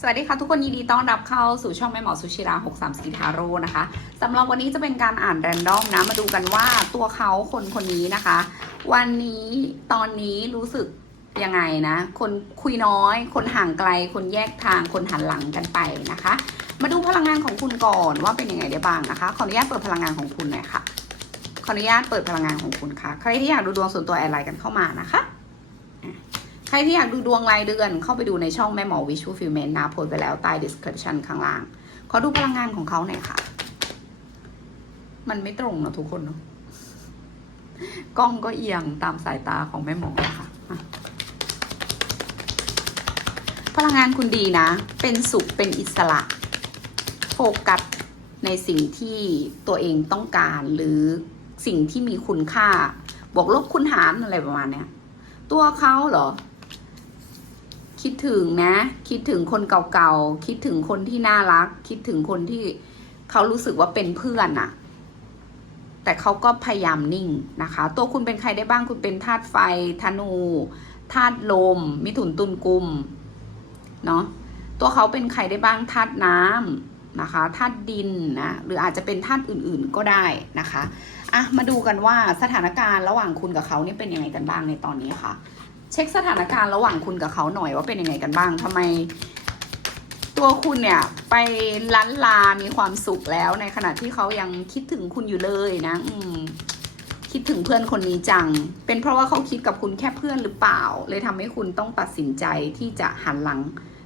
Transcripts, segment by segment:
สวัสดีค่ะทุกคนยินดีต้อนรับเข้าสู่ช่องแม่หมอสุชิรา63สีทาโร่นะคะสำหรับวันนี้จะเป็นการอ่านแรนดอมนะ มาดูกันว่าตัวเขาคนคนนี้นะคะ วันนี้ตอนนี้รู้สึกยังไงนะ คนคุยน้อย คนห่างไกล คนแยกทางคนหันหลังกันไปนะคะ มาดูพลังงานของคุณก่อนว่าเป็นยังไงได้บ้างนะคะ ขออนุญาตเปิดพลังงานของคุณหน่อยค่ะขออนุญาตเปิดพลังงานของคุณค่ะ ใครที่อยากดูดวงส่วนตัวแอดไลน์กันเข้ามานะคะ ใครที่อยากดูดวงรายเดือน เข้าไปดูในช่องแม่หมอวิชูฟิลเมนนะโพสไปแล้วใต้ description ข้างล่าง ขอดูพลังงานของเขาหน่อยค่ะ มันไม่ตรงเนาะทุกคนเนอะกล้องก็เอียงตามสายตาของแม่หมอค่ะอะ พลังงานคุณดีนะ เป็นสุขเป็นอิสระ โฟกัสในสิ่งที่ตัวเองต้องการ หรือสิ่งที่มีคุณค่า บวกลบคูณหารอะไรประมาณเนี้ย ตัวเขาเหรอ คิดถึงนะ คิดถึงคนเก่าๆ คิดถึงคนที่น่ารัก คิดถึงคนที่เขารู้สึกว่าเป็นเพื่อนอะแต่เขาก็พยายามนิ่งนะคะ ตัวคุณเป็นใครได้บ้างคุณเป็นธาตุไฟธนูธาตุลม มิถุนตุลกุมเนาะตัวเขาเป็นใครได้บ้างธาตุน้ำนะคะธาตุดินนะหรืออาจจะเป็นธาตุอื่นๆก็ได้นะคะอะมาดูกันว่าสถานการณ์ระหว่างคุณกับเขาเนี่ยเป็นยังไงกันบ้างในตอนนี้ค่ะ เช็คสถานการณ์ระหว่างคุณกับเขาหน่อยว่าเป็นยังไงกันบ้างทำไม ตัวคุณเนี่ยไปล้านลา มีความสุขแล้วในขณะที่เขายังคิดถึงคุณอยู่เลยนะ อืมคิดถึงเพื่อนคนนี้จัง เป็นเพราะว่าเขาคิดกับคุณแค่เพื่อนหรือเปล่า เลยทำให้คุณต้องตัดสินใจที่จะหันหลัง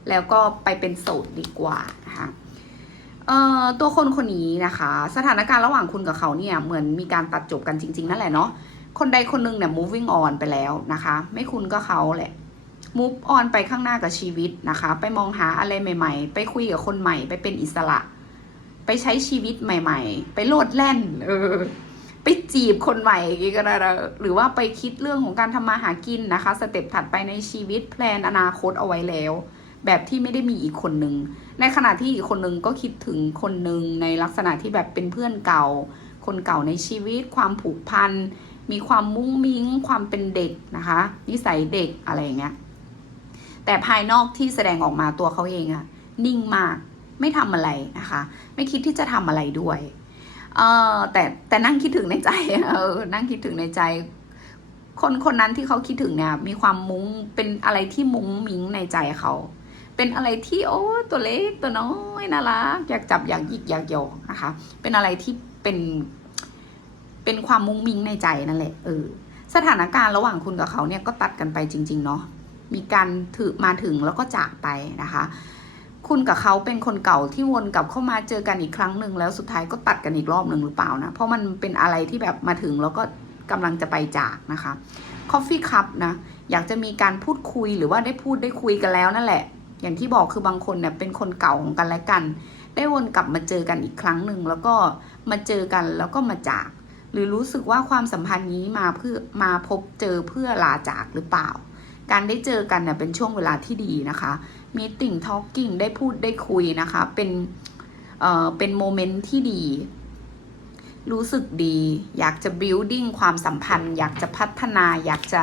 แล้วก็ไปเป็นโสดดีกว่านะคะเอ่อตัวคนคนนี้นะคะ สถานการณ์ระหว่างคุณกับเขาเนี่ยเหมือนมีการตัดจบกันจริง ๆ นั่นแหละเนาะ คนใดคนหนึ่งเนี่ย moving on ไปแล้วนะคะ ไม่คุณก็เขาแหละ move on ไปข้างหน้ากับชีวิตนะคะ ไปมองหาอะไรใหม่ ๆ ไปคุยกับคนใหม่ ไปเป็นอิสระ ไปใช้ชีวิตใหม่ ๆ ไปโลดแล่น เออ ไปจีบคนใหม่ก็ได้นะหรือว่าไปคิดเรื่องของการทำมาหากินนะคะ สเต็ปถัดไปในชีวิตแพลนอนาคตเอาไว้แล้ว แบบที่ไม่ได้มีอีกคนนึง ในขณะที่อีกคนนึงก็คิดถึงคนนึงในลักษณะที่แบบเป็นเพื่อนเก่า คนเก่าในชีวิตความผูกพัน มีความมุ้งมิ้ง ความเป็นเด็กนะคะ นิสัยเด็กอะไรอย่างเงี้ย แต่ภายนอกที่แสดงออกมาตัวเขาเองอะนิ่งมาก ไม่ทำอะไรนะคะ ไม่คิดที่จะทำอะไรด้วย เออแต่แต่นั่งคิดถึงในใจเออนั่งคิดถึงในใจ คนคนนั้นที่เขาคิดถึงเนี่ย มีความมุ้ง เป็นอะไรที่มุ้งมิ้งในใจเขาเป็นอะไรที่โอ้ตัวเล็กตัวน้อยน่ารักอยากจับอยากหยิกอยากโยกนะคะ เป็นอะไรที่เป็น เป็นความมุ้งมิ้งในใจนั่นแหละเออสถานการณ์ระหว่างคุณกับเขาเนี่ยก็ตัดกันไปจริง ๆ เนาะมีการถือมาถึงแล้วก็จากไปนะคะ คุณกับเขาเป็นคนเก่าที่วนกลับเข้ามาเจอกันอีกครั้งหนึ่งแล้วสุดท้ายก็ตัดกันอีกรอบหนึ่งหรือเปล่านะ เพราะมันเป็นอะไรที่แบบมาถึงแล้วก็กำลังจะไปจากนะคะ Coffee Cup นะ อยากจะมีการพูดคุยหรือว่าได้พูดได้คุยกันแล้วนั่นแหละ อย่างที่บอกคือบางคนเนี่ยเป็นคนเก่าของกันและกัน ได้วนกลับมาเจอกันอีกครั้งหนึ่งแล้วก็มาเจอกันแล้วก็มาจาก หรือรู้สึกว่าความสัมพันธ์นี้มาเพื่อมาพบเจอเพื่อลาจากหรือเปล่า การได้เจอกันเนี่ยเป็นช่วงเวลาที่ดีนะคะมีติ่งทอ l กิ้งได้พูดได้คุยนะคะ เป็นเอ่อเป็นโมเมนต์ที่ดี รู้สึกดี อยากจะ building ความสัมพันธ์ อยากจะพัฒนา อยากจะ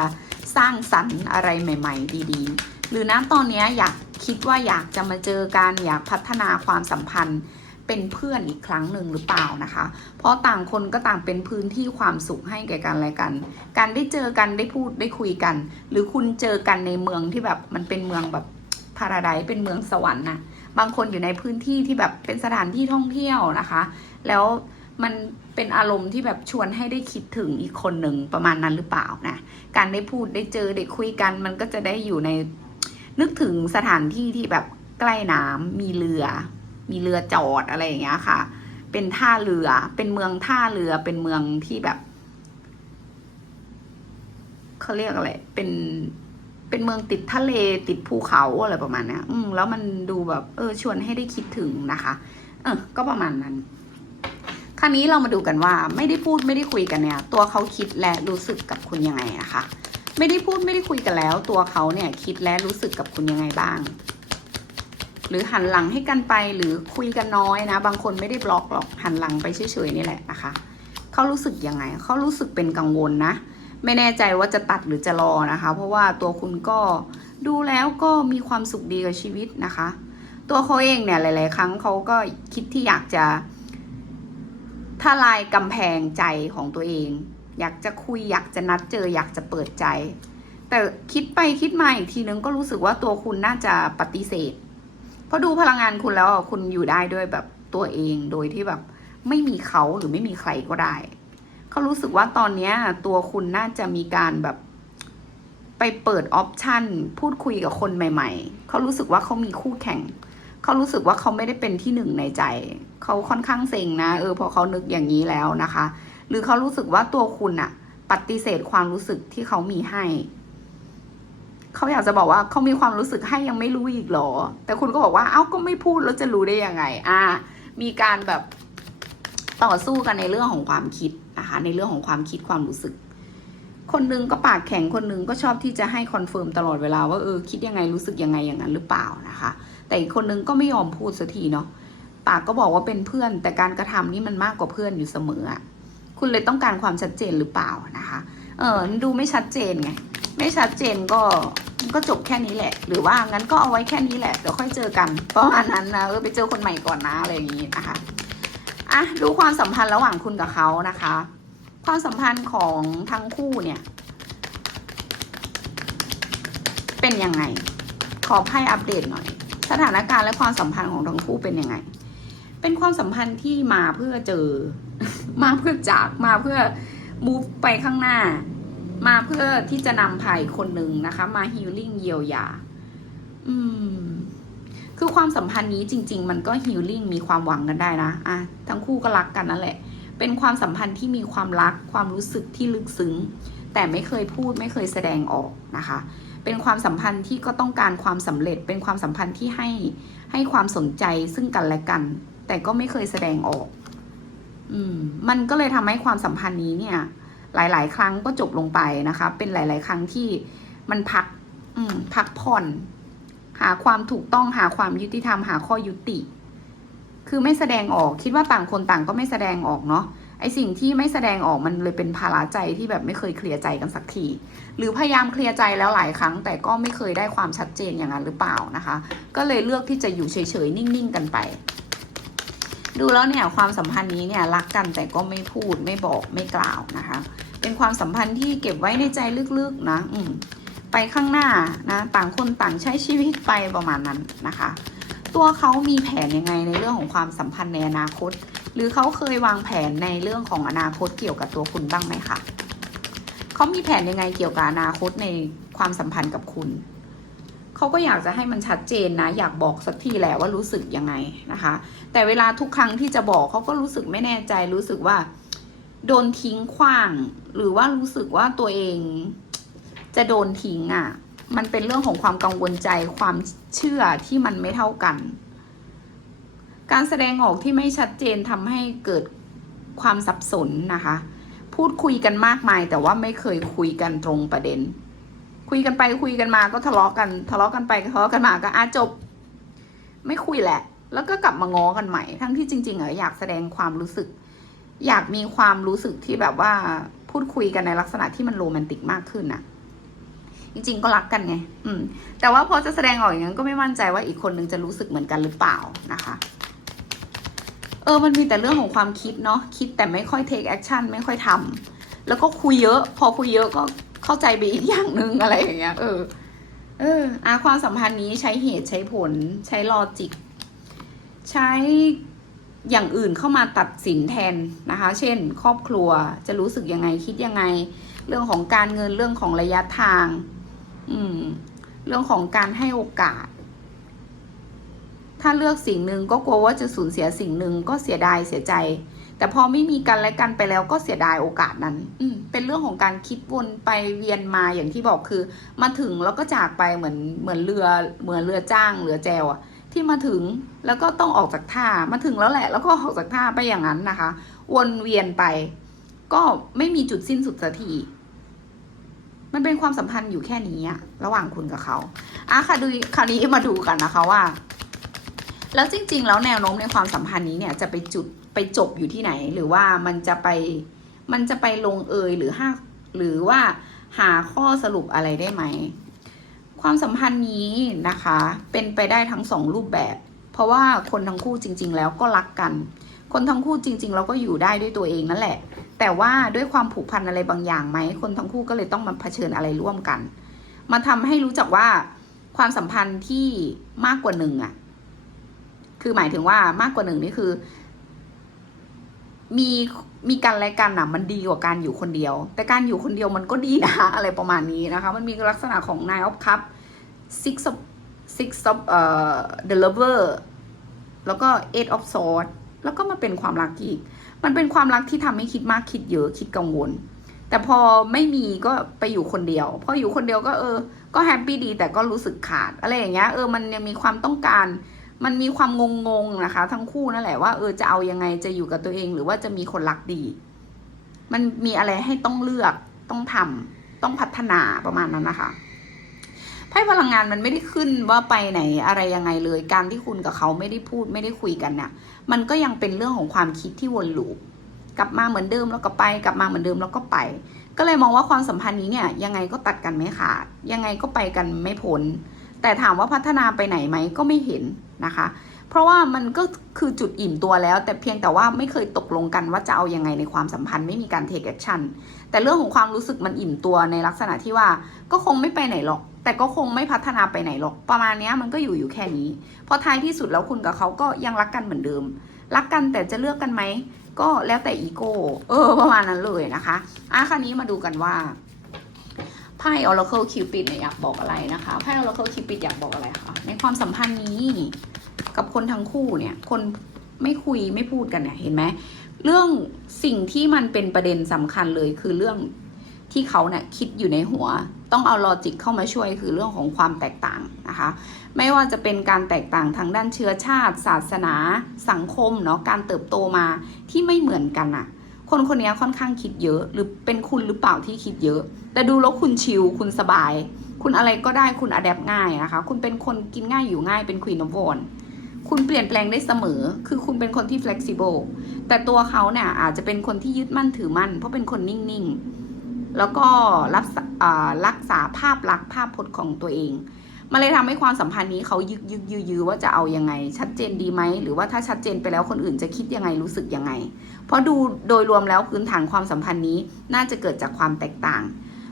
สร้างสรรค์อะไรใหม่ ๆ ดีๆ หรือนะตอนนี้อยากคิดว่าอยากจะมาเจอกัน อยากพัฒนาความสัมพันธ์ เป็นเพื่อนอีกครั้งหนึ่งหรือเปล่านะคะ เพราะต่างคนก็ต่างเป็นพื้นที่ความสุขให้แก่กันและกัน การได้เจอกันได้พูดได้คุยกัน หรือคุณเจอกันในเมืองที่แบบมันเป็นเมืองแบบพาราไดเป็นเมืองสวรรค์นะบางคนอยู่ในพื้นที่ที่แบบเป็นสถานที่ท่องเที่ยวนะคะ แล้วมันเป็นอารมณ์ที่แบบชวนให้ได้คิดถึงอีกคนหนึ่งประมาณนั้นหรือเปล่านะ การได้พูดได้เจอได้คุยกัน มันก็จะได้อยู่ในนึกถึงสถานที่ที่แบบใกล้น้ำมีเรือ มีเรือจอดอะไรอย่างเงี้ยค่ะ เป็นท่าเรือ เป็นเมืองท่าเรือ เป็นเมืองที่แบบเขาเรียกอะไร เป็น เป็นเมืองติดทะเลติดภูเขาอะไรประมาณเนี้ยอืมแล้วมันดูแบบ เออ ชวนให้ได้คิดถึงนะคะ เออ ก็ประมาณนั้นคราวนี้เรามาดูกันว่าไม่ได้พูดไม่ได้คุยกันเนี่ย ตัวเขาคิดและรู้สึกกับคุณยังไงนะคะ ไม่ได้พูดไม่ได้คุยกันแล้ว ตัวเขาเนี่ยคิดและรู้สึกกับคุณยังไงบ้าง หรือหันหลังให้กันไปหรือคุยกันน้อยนะ บางคนไม่ได้บล็อกหรอกหันหลังไปเฉยๆนี่แหละนะคะเขารู้สึกยังไงเขารู้สึกเป็นกังวลนะ ไม่แน่ใจว่าจะตัดหรือจะรอนะคะ เพราะว่าตัวคุณก็ดูแล้วก็มีความสุขดีกับชีวิตนะคะ ตัวเขาเองเนี่ยหลาย ๆ ครั้งเขาก็คิดที่อยากจะทลายกำแพงใจของตัวเอง อยากจะคุยอยากจะนัดเจอ อยากจะเปิดใจ แต่คิดไปคิดมาอีกทีนึงก็รู้สึกว่าตัวคุณน่าจะปฏิเสธ เพราะดูพลังงานคุณแล้วคุณอยู่ได้ด้วยแบบตัวเองโดยที่แบบ ไม่มีเขาหรือไม่มีใครก็ได้เขารู้สึกว่าตอนนี้ตัวคุณน่าจะมีการแบบ ไปเปิดออปชันพูดคุยกับคนใหม่ ๆเขารู้สึกว่าเขามีคู่แข่งเขารู้สึกว่าเขาไม่ได้เป็นที่หนึ่งในใจเขาค่อนข้างเซ็งนะเออพอเขานึกอย่างนี้แล้วนะคะ หรือเขารู้สึกว่าตัวคุณอะปฏิเสธความรู้สึกที่เขามีให้ เขาอยากจะบอกว่าเขามีความรู้สึกให้ยังไม่รู้อีกหรอ แต่คุณก็บอกว่าเอ้าก็ไม่พูดแล้วจะรู้ได้ยังไง อ่า มีการแบบต่อสู้กันในเรื่องของความคิดนะคะในเรื่องของความคิดความรู้สึก คนหนึงก็ปากแข็งคนหนึงก็ชอบที่จะให้คอนเฟิร์มตลอดเวลาว่าเออคิดยังไงรู้สึกยังไงอย่างนั้นหรือเปล่านะคะ แต่อีกคนนึงก็ไม่ยอมพูดสักทีเนาะปากก็บอกว่าเป็นเพื่อน แต่การกระทำนี่มันมากกว่าเพื่อนอยู่เสมอคุณเลยต้องการความชัดเจนหรือเปล่านะคะ เออดูไม่ชัดเจนไง ไม่ชัดเจนก็ก็จบแค่นี้แหละ หรือว่างั้นก็เอาไว้แค่นี้แหละเดี๋ยวค่อยเจอกันประมาณนั้นนะเออไปเจอคนใหม่ก่อนนะอะไรอย่างนี้นะคะอะดูความสัมพันธ์ระหว่างคุณกับเขานะคะ ความสัมพันธ์ของทั้งคู่เนี่ย เป็นยังไง ขอไพ่อัปเดตหน่อย สถานการณ์และความสัมพันธ์ของทั้งคู่เป็นยังไง เป็นความสัมพันธ์ที่มาเพื่อเจอ มาเพื่อจากมาเพื่อ move ไปข้างหน้า มาเพื่อที่จะนำภัยคนหนึ่งนะคะ มาฮีลลิ่งเยียวยา อืม คือความสัมพันธ์นี้จริง ๆ มันก็ฮีลลิ่งมีความหวังกันได้นะอะทั้งคู่ก็รักกันนั่นแหละ เป็นความสัมพันธ์ที่มีความรักความรู้สึกที่ลึกซึ้ง แต่ไม่เคยพูดไม่เคยแสดงออกนะคะ เป็นความสัมพันธ์ที่ก็ต้องการความสำเร็จ เป็นความสัมพันธ์ที่ให้ให้ความสนใจซึ่งกันและกัน แต่ก็ไม่เคยแสดงออก อืม มันก็เลยทำให้ความสัมพันธ์นี้เนี่ย หลาย ๆ ครั้งก็จบลงไปนะคะ เป็นหลาย ๆ ครั้งที่มันพักพักผ่อน หาความถูกต้องหาความยุติธรรมหาข้อยุติ คือไม่แสดงออกคิดว่าต่างคนต่างก็ไม่แสดงออกเนาะไอสิ่งที่ไม่แสดงออกมันเลยเป็นภาระใจที่แบบไม่เคยเคลียร์ใจกันสักที หรือพยายามเคลียร์ใจแล้วหลายครั้ง แต่ก็ไม่เคยได้ความชัดเจนอย่างนั้นหรือเปล่านะคะ ก็เลยเลือกที่จะอยู่เฉยๆนิ่งๆกันไป ดูแล้วเนี่ยความสัมพันธ์นี้เนี่ยรักกันแต่ก็ไม่พูดไม่บอกไม่กล่าวนะคะ เป็นความสัมพันธ์ที่เก็บไว้ในใจลึกๆนะอืมไปข้างหน้านะต่างคนต่างใช้ชีวิตไปประมาณนั้นนะคะ ตัวเขามีแผนยังไงในเรื่องของความสัมพันธ์ในอนาคต หรือเขาเคยวางแผนในเรื่องของอนาคตเกี่ยวกับตัวคุณบ้างไหมคะเขามีแผนยังไงเกี่ยวกับอนาคตในความสัมพันธ์กับคุณ เขาก็อยากจะให้มันชัดเจนนะ อยากบอกสักทีแหละว่ารู้สึกยังไงนะคะ แต่เวลาทุกครั้งที่จะบอกเขาก็รู้สึกไม่แน่ใจรู้สึกว่า โดนทิ้งขว้าง หรือว่ารู้สึกว่าตัวเองจะโดนทิ้งอะ่ะ มันเป็นเรื่องของความกังวลใจความเชื่อที่มันไม่เท่ากัน การแสดงออกที่ไม่ชัดเจนทำให้เกิดความสับสนนะคะ พูดคุยกันมากมาย แต่ว่าไม่เคยคุยกันตรงประเด็น คุยกันไปคุยกันมาก็ทะเลาะกัน ทะเลาะกันไปทะเลาะกันมาก็อาจบ ไม่คุยแหละ แล้วก็กลับมาง้อกันใหม่ ทั้งที่จริงๆเอะอยากแสดงความรู้สึก อยากมีความรู้สึกที่แบบว่าพูดคุยกันในลักษณะที่มันโรแมนติกมากขึ้นน่ะจริง ๆ ก็รักกันไงอืม แต่ว่าพอจะแสดงออกอย่างนั้นก็ไม่มั่นใจว่าอีกคนนึงจะรู้สึกเหมือนกันหรือเปล่านะคะเออ มันมีแต่เรื่องของความคิดเนาะ คิดแต่ไม่ค่อย take action ไม่ค่อยทำแล้วก็คุยเยอะ พอคุยเยอะก็ เข้าใจไปอีกอย่างหนึ่งอะไรอย่างเงี้ย เออ เอออาความสัมพันธ์นี้ใช้เหตุใช้ผล ใช้ลอจิก ใช้อย่างอื่นเข้ามาตัดสินแทนนะคะ เช่น ครอบครัวจะรู้สึกยังไงคิดยังไง เรื่องของการเงินเรื่องของระยะทาง อืม เรื่องของการให้โอกาส ถ้าเลือกสิ่งหนึ่งก็กลัวว่าจะสูญเสียสิ่งหนึ่งก็เสียดายเสียใจ แต่พอไม่มีกันและกันไปแล้วก็เสียดายโอกาสนั้น อืมเป็นเรื่องของการคิดวนไปเวียนมาอย่างที่บอกคือ มาถึงแล้วก็จากไปเหมือนเหมือนเรือเหมือนเรือจ้างเรือแจวอะที่มาถึงแล้วก็ต้องออกจากท่ามาถึงแล้วแหละ แล้วก็ออกจากท่าไปอย่างนั้นนะคะ วนเวียนไป ก็ไม่มีจุดสิ้นสุดสักทีมันเป็นความสัมพันธ์อยู่แค่นี้อะระหว่างคุณกับเขาอะค่ะดูคราวนี้มาดูกันนะคะว่า แล้วจริง ๆ แล้วแนวโน้มในความสัมพันธ์นี้เนี่ยจะไปจุดไปจบอยู่ที่ไหน หรือว่ามันจะไปมันจะไปลงเอยหรือห้าหรือว่าหาข้อสรุปอะไรได้ไหม ความสัมพันธ์นี้นะคะ เป็นไปได้ทั้งสองรูปแบบ เพราะว่าคนทั้งคู่จริง ๆ แล้วก็รักกัน คนทั้งคู่จริง ๆ เราก็อยู่ได้ด้วยตัวเองนั่นแหละ แต่ว่าด้วยความผูกพันอะไรบางอย่างไหม คนทั้งคู่ก็เลยต้องมาเผชิญอะไรร่วมกัน มาทำให้รู้จักว่าความสัมพันธ์ที่มากกว่าหนึ่งอะ คือหมายถึงว่ามากกว่าหนึ่งนี่คือ มีมีกันและกันนะมันดีกว่าการอยู่คนเดียว แต่การอยู่คนเดียวมันก็ดีนะอะไรประมาณนี้นะคะ มันมีลักษณะของ nine of cup six of six of เอ่อ the lover แล้วก็ eight of swords แล้วก็มาเป็นความรักอีก มันเป็นความรักที่ทำให้คิดมากคิดเยอะคิดกังวล แต่พอไม่มีก็ไปอยู่คนเดียว พออยู่คนเดียวก็เออ ก็แฮปปี้ดีแต่ก็รู้สึกขาดอะไรอย่างเงี้ย เออ มันยังมีความต้องการ มันมีความงงๆนะคะ ทั้งคู่นั่นแหละว่าเออจะเอายังไงจะอยู่กับตัวเอง หรือว่าจะมีคนรักดี มันมีอะไรให้ต้องเลือกต้องทำต้องพัฒนาประมาณนั้นนะคะไพ่พลังงานมันไม่ได้ขึ้นว่าไปไหนอะไรยังไงเลย การที่คุณกับเขาไม่ได้พูดไม่ได้คุยกันเนี่ยมันก็ยังเป็นเรื่องของความคิดที่วนลูปกลับมาเหมือนเดิมแล้วก็ไป กลับมาเหมือนเดิมแล้วก็ไป ก็เลยมองว่าความสัมพันธ์นี้เนี่ย ยังไงก็ตัดกันไม่ขาด ยังไงก็ไปกันไม่พ้นแต่ถามว่าพัฒนาไปไหนไหมก็ไม่เห็น นะคะ เพราะว่ามันก็คือจุดอิ่มตัวแล้ว แต่เพียงแต่ว่าไม่เคยตกลงกันว่าจะเอาอยังไงในความสัมพันธ์ไม่มีการ take action แต่เรื่องของความรู้สึกมันอิ่มตัวในลักษณะที่ว่าก็คงไม่ไปไหนหรอก แต่ก็คงไม่พัฒนาไปไหนหรอก ประมาณนี้มันก็อยู่อยู่แค่นี้พราะท้ายที่สุดแล้วคุณกับเขาก็ยังรักกันเหมือนเดิม รักกันแต่จะเลือกกันไหมก็แล้วแต่อีโก้เออประมาณนั้นเลยนะคะอะคราวนี้มาดูกันว่า ไพ่ Oracle Cupid เนี่ยอยากบอกอะไรนะคะไพ่ Oracle Cupid อยากบอกอะไรคะในความสัมพันธ์นี้กับคนทั้งคู่เนี่ย คนไม่คุยไม่พูดกันเนี่ยเห็นไหมเรื่องสิ่งที่มันเป็นประเด็นสำคัญเลยคือเรื่องที่เขาเนี่ยคิดอยู่ในหัว ต้องเอาลอจิกเข้ามาช่วยคือเรื่องของความแตกต่างนะคะ ไม่ว่าจะเป็นการแตกต่างทางด้านเชื้อชาติ ศาสนา สังคมเนาะการเติบโตมาที่ไม่เหมือนกันอะ คนคนนี้ค่อนข้างคิดเยอะ หรือเป็นคุณหรือเปล่าที่คิดเยอะ แต่ดูแล้วคุณชิลคุณสบาย คุณอะไรก็ได้คุณอัดแอปง่ายนะคะ คุณเป็นคนกินง่ายอยู่ง่ายเป็นควีนอฟวอนคุณเปลี่ยนแปลงได้เสมอ คือคุณเป็นคนที่ flexible แต่ตัวเขาเนี่ยอาจจะเป็นคนที่ยึดมั่นถือมั่น เพราะเป็นคนนิ่ง ๆ แล้วก็รับรักษาภาพลักษณ์ภาพพจน์ของตัวเอง มันเลยทำให้ความสัมพันธ์นี้เขายึกยึกยือยือว่าจะเอายังไง ชัดเจนดีไหมหรือว่าถ้าชัดเจนไปแล้วคนอื่นจะคิดยังไงรู้สึกยังไง เพราะดูโดยรวมแล้วพื้นฐานความสัมพันธ์นี้น่าจะเกิดจากความแตกต่าง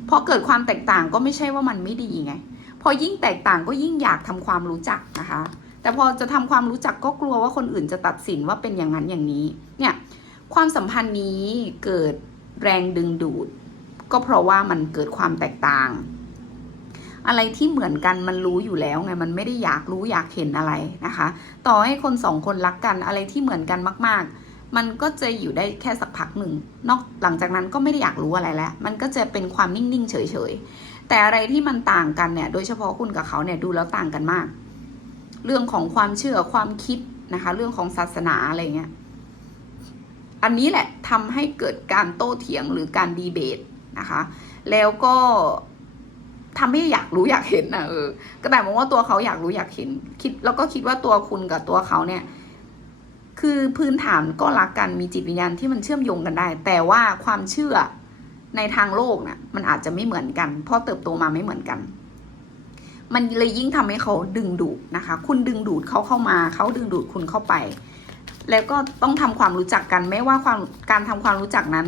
พอเกิดความแตกต่างก็ไม่ใช่ว่ามันไม่ดีไง พอยิ่งแตกต่างก็ยิ่งอยากทำความรู้จักนะคะ แต่พอจะทำความรู้จักก็กลัวว่าคนอื่นจะตัดสินว่าเป็นอย่างนั้นอย่างนี้ เนี่ยความสัมพันธ์นี้เกิดแรงดึงดูด ก็เพราะว่ามันเกิดความแตกต่าง อะไรที่เหมือนกันมันรู้อยู่แล้วไงมันไม่ได้อยากรู้อยากเห็นอะไรนะคะ ต่อให้คนสองคนรักกันอะไรที่เหมือนกันมาก ๆ มันก็จะอยู่ได้แค่สักพักหนึ่งนอกหลังจากนั้นก็ไม่ได้อยากรู้อะไรแล้ว มันก็จะเป็นความนิ่งๆเฉยๆแต่อะไรที่มันต่างกันเนี่ย โดยเฉพาะคุณกับเขาเนี่ยดูแล้วต่างกันมาก เรื่องของความเชื่อความคิดนะคะ เรื่องของศาสนาอะไรเงี้ยอันนี้แหละทำให้เกิดการโต้เถียงหรือการดีเบตนะคะ แล้วก็ ทำให้อยากรู้อยากเห็นนะเออก็แต่มองว่าตัวเขาอยากรู้อยากเห็น คิดแล้วก็คิดว่าตัวคุณกับตัวเขาเนี่ย คือพื้นฐานก็รักกันมีจิตวิญญาณที่มันเชื่อมโยงกันได้ แต่ว่าความเชื่อในทางโลกน่ะ มันอาจจะไม่เหมือนกัน เพราะเติบโตมาไม่เหมือนกัน มันเลยยิ่งทำให้เขาดึงดูดนะคะ คุณดึงดูดเขาเข้ามา เขาดึงดูดคุณเข้าไป แล้วก็ต้องทำความรู้จักกัน ไม่ว่าความการทำความรู้จักนั้น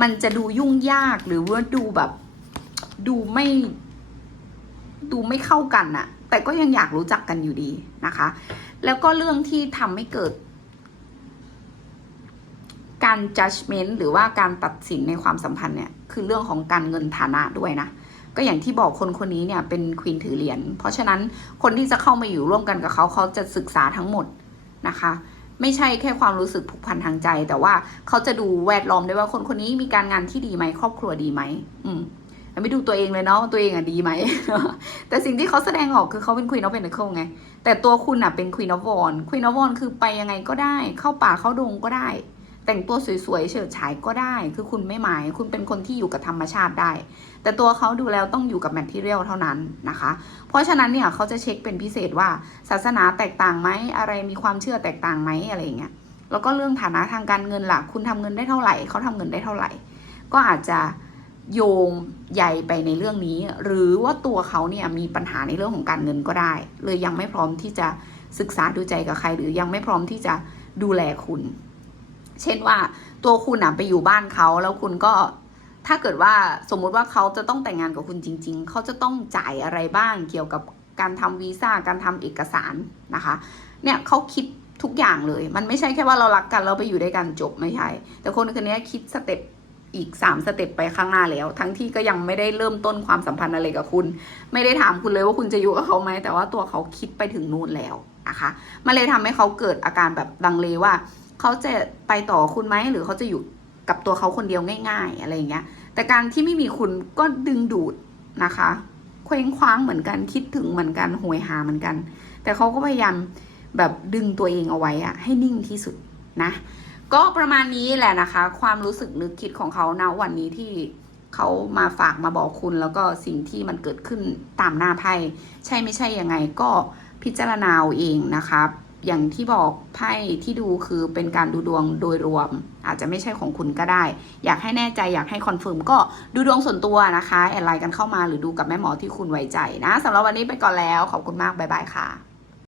มันจะดูยุ่งยากหรือว่าดูแบบ ดูไม่ ดูไม่เข้ากันน่ะ แต่ก็ยังอยากรู้จักกันอยู่ดีนะคะ แล้วก็เรื่องที่ทำให้เกิด การ judgment หรือว่าการตัดสินในความสัมพันธ์เนี่ย คือเรื่องของการเงินฐานะด้วยนะ ก็อย่างที่บอกคนคนนี้เนี่ยเป็นควีนถือเหรียญ เพราะฉะนั้นคนที่จะเข้ามาอยู่ร่วมกันกับเขาเขาจะศึกษาทั้งหมดนะคะไม่ใช่แค่ความรู้สึกผูกพันทางใจ แต่ว่าเขาจะดูแวดล้อมได้วยว่าคนคนนี้มีการงานที่ดีไหมครอบครัวดีไหมอืม ไม่ดูตัวเองเลยเนาะตัวเองอะดีไหม แต่สิ่งที่เขาแสดงออกคือเขาเป็นควีนออฟเพนเ c ิลไง แต่ตัวคุณอะเป็นควีนอฟวอนควีนอฟวอนคือไปยังไงก็ได้ เข้าป่าเข้าดงก็ได้ แต่งตัวสวยๆ เฉิดฉายก็ได้ คือคุณไม่หมาย คุณเป็นคนที่อยู่กับธรรมชาติได้ แต่ตัวเขาดูแล้วต้องอยู่กับแมททีเรียลเท่านั้นนะคะ เพราะฉะนั้นเนี่ยเขาจะเช็คเป็นพิเศษว่าศาสนาแตกต่างไหมอะไรมีความเชื่อแตกต่างไหมอะไรอย่างเงี้ยแล้วก็เรื่องฐานะทางการเงินล่ะ คุณทำเงินได้เท่าไหร่เขาทำเงินได้เท่าไหร่ ก็อาจจะ โยงใยไปในเรื่องนี้ หรือว่าตัวเขาเนี่ยมีปัญหาในเรื่องของการเงินก็ได้ เลยยังไม่พร้อมที่จะศึกษาดูใจกับใคร หรือยังไม่พร้อมที่จะดูแลคุณ เช่นว่าตัวคุณอะไปอยู่บ้านเขาแล้วคุณก็ถ้าเกิดว่าสมมุติว่าเขาจะต้องแต่งงานกับคุณจริง ๆ เขาจะต้องจ่ายอะไรบ้างเกี่ยวกับการทำวีซ่าการทำเอกสารนะคะเนี่ยเขาคิดทุกอย่างเลย มันไม่ใช่แค่ว่าเรารักกันเราไปอยู่ด้วยกันจบไม่ใช่ แต่คนคนนี้คิดสเต็ป อีกสามสเต็ปไปข้างหน้าแล้ว ทั้งที่ก็ยังไม่ได้เริ่มต้นความสัมพันธ์อะไรกับคุณ ไม่ได้ถามคุณเลยว่าคุณจะอยู่กับเขาไหมแต่ว่าตัวเขาคิดไปถึงนู่นแล้วนะคะมันเลยทำให้เขาเกิดอาการแบบดังเลว่า เขาจะไปต่อคุณไหมหรือเขาจะอยู่กับตัวเขาคนเดียวง่าย ๆ อะไรอย่างเงี้ย แต่การที่ไม่มีคุณก็ดึงดูดนะคะเคว้งคว้างเหมือนกันคิดถึงเหมือนกันหวยหาเหมือนกัน แต่เขาก็พยายามแบบดึงตัวเองเอาไว้อะให้นิ่งที่สุดนะ ก็ประมาณนี้แหละนะคะ ความรู้สึกนึกคิดของเขานะวันนี้ที่เขามาฝากมาบอกคุณ แล้วก็สิ่งที่มันเกิดขึ้นตามหน้าไพ่ใช่ไม่ใช่ยังไงก็พิจารณาเอาเองนะคะอย่างที่บอกไพ่ที่ดูคือเป็นการดูดวงโดยรวม อาจจะไม่ใช่ของคุณก็ได้ อยากให้แน่ใจอยากให้คอนเฟิร์มก็ดูดวงส่วนตัวนะคะ แอดไลน์กันเข้ามาหรือดูกับแม่หมอที่คุณไว้ใจนะสำหรับวันนี้ไปก่อนแล้วขอบคุณมาก บ๊ายบายค่ะ